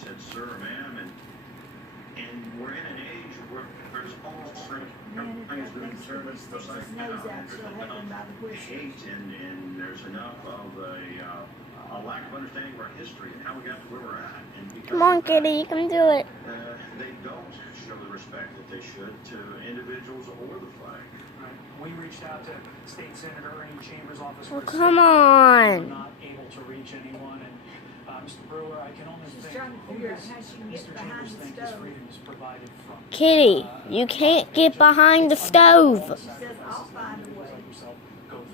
said, sir, ma'am, and we're in an age where there's almost everything's been turned upside down. There's enough hate and there's enough of a lack of understanding of our history and how we got to where we're at. And come on, Kitty, you can do it. They don't show the respect that they should to individuals or the flag. We reached out to State Senator Ernie Chambers' office. Oh, come on. Not able to reach anyone, and Mr. Brewer, I can only think trying to figure out how she can get Mr. behind Chambers the think his stove. freedom is provided from. Kitty, you can't get behind the stove. She says, I'll find a way.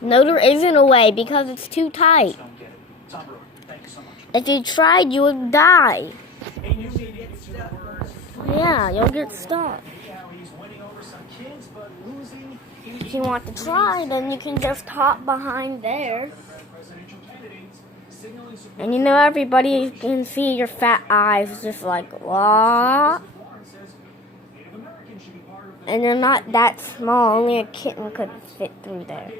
No, there isn't a way because it's too tight. Don't get it. Tom Brewer, thank you so much. If you tried, you would die. A new media to the word. Yeah, you'll get stuck. How he's winning over some kids, but losing. If you want to try, then you can just hop behind there. Presidential candidates signaling support. And you know everybody can see your fat eyes just like, what? And you're not that small, only a kitten could fit through there.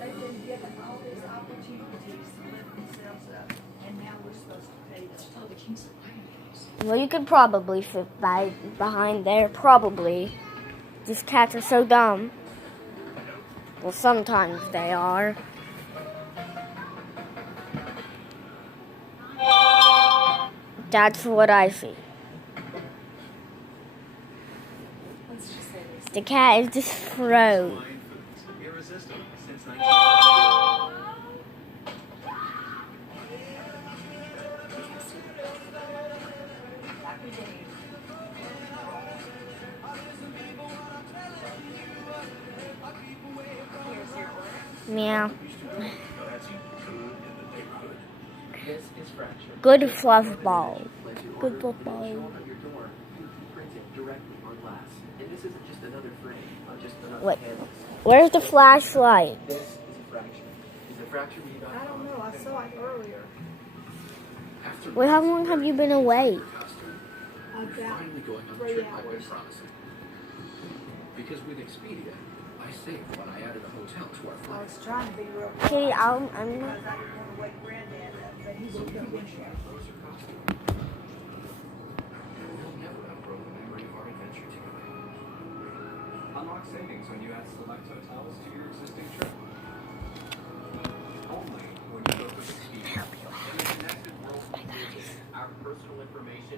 They've been given all these opportunities to lift themselves up, and now we're supposed to pay them. Well, you could probably fit behind there, probably. These cats are so dumb. Well, sometimes they are. That's what I see. The cat is just froze. Irresistible since Meow. This is fracture. Good fluff ball. Good fluff ball. On your door, you print it directly on glass. And this isn't just another frame, just another Wait. canvas. Where's the flashlight? This is a fracture. Is a fracture you got? I don't know, I saw it earlier. After Wait, how long have you been away? About finally going on the 3 trip I've been hours. promising. Because with Expedia, I saved when I added a hotel to our I flight. was trying to be real Okay, quiet I'm because I didn't want to wake Granddad up, but he would come in here. Closer costume. We'll never outgrow the memory of our adventure together. Unlock savings when you add select hotels to your existing trip. Only when you book with Expedia. In the connected world, our personal information